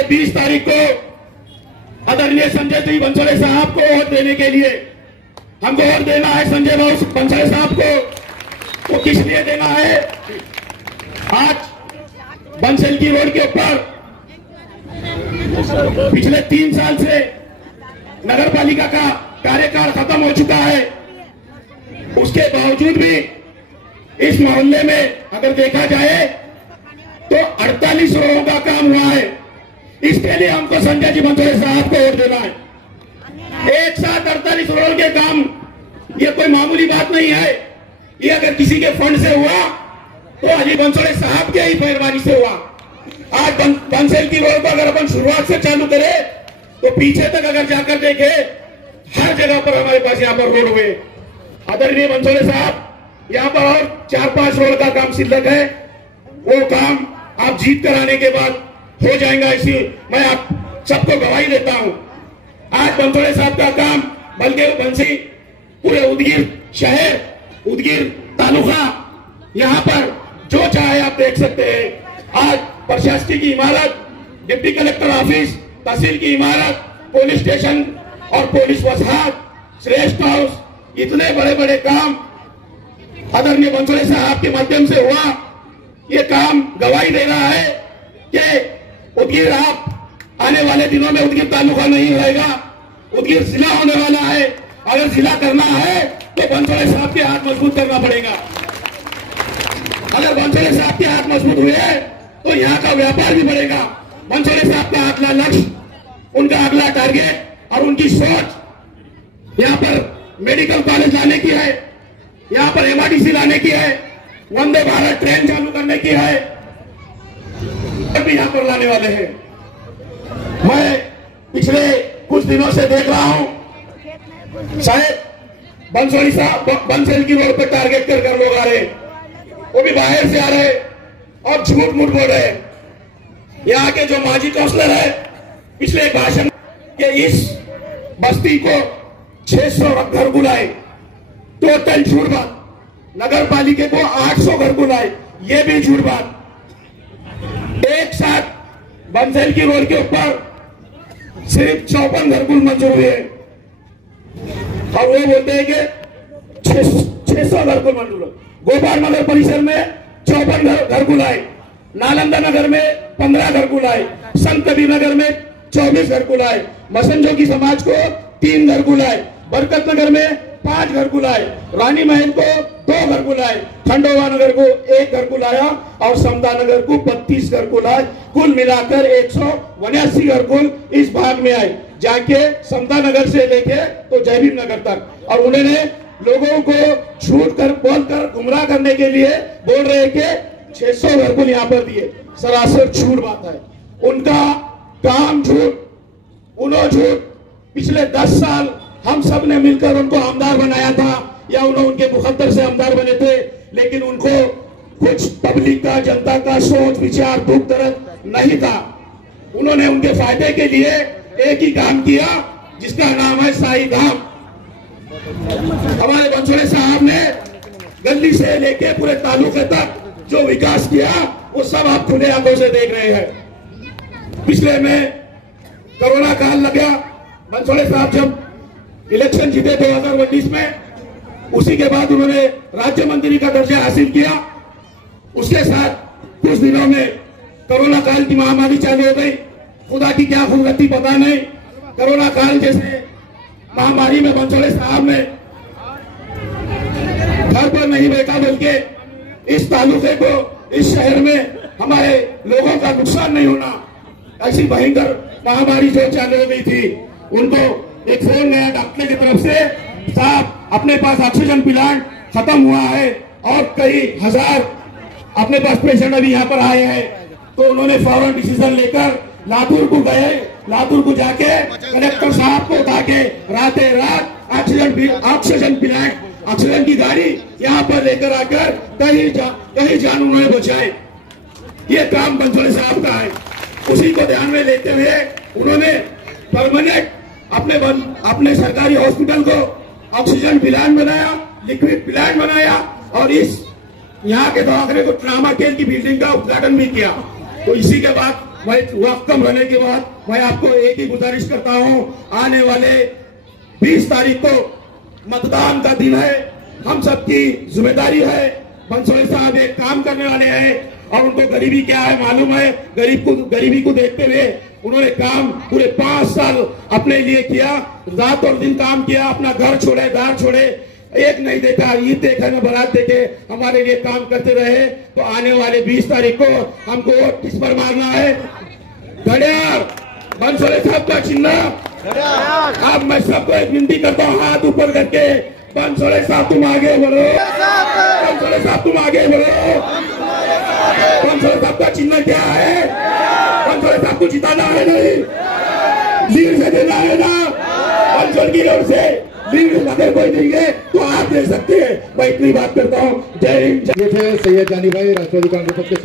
पिछले 20 तारीख को आदरणीय संजय जी बंसोड़े साहब को वोट देने के लिए हमको वोट देना है। संजय बाबू बंसोड़े साहब को किस लिए देना है? आज बंसल की रोड के ऊपर पिछले 3 साल से नगर पालिका का कार्यकाल खत्म हो चुका है। उसके बावजूद भी इस मोहल्ले में अगर देखा जाए तो 48 रोडों का काम हुआ है। इसके लिए हमको संजय जी बंसोड़े साहब को वोट देना है। एक साथ 48 रोड के काम, ये कोई मामूली बात नहीं है। ये अगर किसी के फंड से हुआ तो अजय बंसोड़े साहब के ही मेहरबानी से हुआ। आज बंसल की रोड को अगर अपन शुरुआत से चालू करें तो पीछे तक अगर जाकर देखे हर जगह पर हमारे पास यहाँ पर रोड हुए। आदरणीय बंसोड़े साहब यहाँ पर और 4-5 रोड का काम सिद्धक है। वो काम आप जीत कर आने के बाद हो जाएगा, इसी मैं आप सबको गवाही देता हूं। आज बंसोड़े साहब का काम बल्कि बंसी पूरे उदगीर शहर, उदगीर तालुका, यहाँ पर जो चाहे आप देख सकते हैं। आज प्रशासनिक की इमारत, डिप्टी कलेक्टर ऑफिस, तहसील की इमारत, पुलिस स्टेशन और पुलिस वसाहत, श्रेष्ठ हाउस, इतने बड़े बड़े काम आदरणीय बंसोड़े साहब के माध्यम से हुआ। ये काम गवाही दे रहा है कि उदगीर आप आने वाले दिनों में उदगीर तालुका नहीं रहेगा, उदगीर जिला होने वाला है। अगर जिला करना है तो बंसोड़े साहब के हाथ मजबूत करना पड़ेगा। अगर बंसोड़े साहब के हाथ मजबूत हुए तो यहाँ का व्यापार भी बढ़ेगा। बंसोड़े साहब का अगला लक्ष्य, उनका अगला टारगेट और उनकी सोच यहाँ पर मेडिकल कॉलेज लाने की है, यहाँ पर MRTC लाने की है, वंदे भारत ट्रेन चालू करने की है, भी यहाँ पर लाने वाले हैं। मैं पिछले कुछ दिनों से देख रहा हूं, शायद बंसोड़ी साहब बंसल की रोड पर टारगेट कर लोग आ रहे, वो भी बाहर से आ रहे और झूठ मूठ बोल रहे। यहाँ के जो माजी काउंसलर है, पिछले भाषण के इस बस्ती को 600 घर बुलाए, टोटल झूठ बात। नगर पालिका को 800 घर बुलाए, ये भी झूठ बात। एक साथ बंसल की रोड के ऊपर सिर्फ 54 घर कुल मंजूर हुए और वो बोलते हैं कि 600 घर कुल मंजूर। गोपाल नगर परिसर में 54 घर बुलाए, नालंदा नगर में 15 घर बुलाए, संत कबीर नगर में 24 घर बुलाए, मसंजो की समाज को 3 घर बुलाए, बरकत नगर में 5 घर बुलाए, रानी महल को 2 घर बुलाए, खंडोवा नगर को 1 घर बुलाया और समदा नगर को 32 घर बुलाए। कुल मिलाकर 182 घर कुल इस भाग में आए, जाके समदा नगर से लेके तो जयभीम नगर तक। और उन्होंने लोगों को झूठ कर बोलकर गुमराह करने के लिए बोल रहे कि 600 घर कुल यहाँ पर दिए। सरासर झूठ बात है। उनका काम झूठ, उन्होंने झूठ। पिछले 10 साल हम सब ने मिलकर उनको आमदार बनाया था या उन्होंने उनके मुखद्दर से आमदार बने थे, लेकिन उनको कुछ पब्लिक का, जनता का सोच विचार दुख दर्द नहीं था। उन्होंने उनके फायदे के लिए एक ही काम किया जिसका नाम है शाही धाम। हमारे बंसोड़े साहब ने गली से लेके पूरे तालुके तक जो विकास किया वो सब आप खुले आंखों से देख रहे हैं। पिछले में कोरोना काल लगा, बंसोड़े साहब जब इलेक्शन जीते 2019 में, उसी के बाद उन्होंने राज्य मंत्री का दर्जा हासिल किया। उसके साथ कुछ दिनों में कोरोना काल की महामारी चालू हो गई। खुदा की क्या खूबसूरती पता नहीं, कोरोना काल जैसे महामारी में बंसोड़े साहब ने घर पर नहीं बैठा, बल्कि इस तालुके को, इस शहर में हमारे लोगों का नुकसान नहीं होना, ऐसी भयंकर महामारी जो चालू हो गई थी, उनको एक फोन गया डॉक्टर की तरफ से, साहब अपने पास ऑक्सीजन प्लांट खत्म हुआ है और कई हजार अपने पास पेशेंट अभी यहाँ पर आए हैं। तो उन्होंने फौरन डिसीजन लेकर लातूर को गए। लातूर को जाके कलेक्टर साहब को उठा के रातें रात ऑक्सीजन प्लांट, ऑक्सीजन की गाड़ी यहाँ पर लेकर आकर कई जान उन्होंने बचाए। ये काम बंसोड़े साहब का है। उसी को ध्यान में लेते हुए उन्होंने परमानेंट अपने सरकारी हॉस्पिटल को ऑक्सीजन प्लांट बनाया, लिक्विड प्लांट बनाया और इस यहाँ के दवाखाने को ट्रामा केयर की बिल्डिंग का उद्घाटन भी किया। तो इसी के बाद मैं वक्त कम रहने के बाद मैं आपको एक ही गुजारिश करता हूं, आने वाले 20 तारीख को मतदान का दिन है, हम सबकी जिम्मेदारी है। बनसोड़े साहब एक काम करने वाले हैं और उनको गरीबी क्या है मालूम है। गरीबी को देखते हुए उन्होंने काम पूरे 5 साल अपने लिए किया, रात और दिन काम किया, अपना घर छोड़े, दार छोड़े, एक नहीं देखा, ईद देखा न बारात देखे, हमारे लिए काम करते रहे। तो आने वाले 20 तारीख को हमको वोट किस पर मारना है? घड़ियाल बनसोड़े साहब का चिन्ह। अब मैं सबको एक विनती करता हूँ, हाथ ऊपर करके, बनसोड़े साहब तुम आगे बढ़ो, बनसोड़े साहब तुम आगे बढ़ो। बनसोड़े साहब का चिन्ह क्या है? बनसोड़े साहब को जिताना है, नहीं लीड से देना है ना। बनसोड़ की ओर से लीड अगर कोई नहीं है तो आप दे सकते हैं। मैं इतनी बात करता हूँ। जय हिंद। ये थे सैयद जानी भाई, राष्ट्रवादी कांग्रेस के